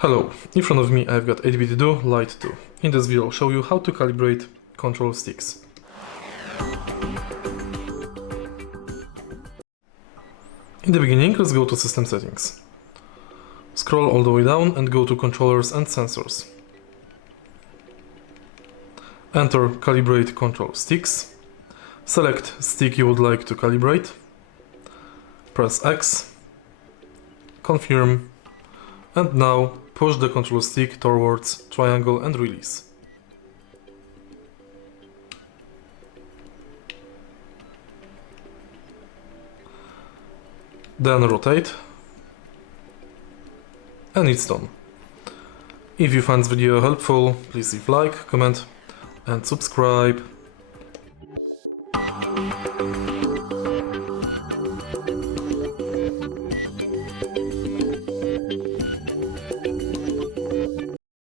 Hello, in front of me I've got 8BitDo Lite 2. In this video I'll show you how to calibrate control sticks. In the beginning, let's go to System Settings. Scroll all the way down and go to Controllers and Sensors. Enter Calibrate Control Sticks. Select stick you would like to calibrate. Press X. Confirm. And now push the control stick towards triangle and release. Then rotate. And it's done. If you find this video helpful, please leave like, comment and subscribe.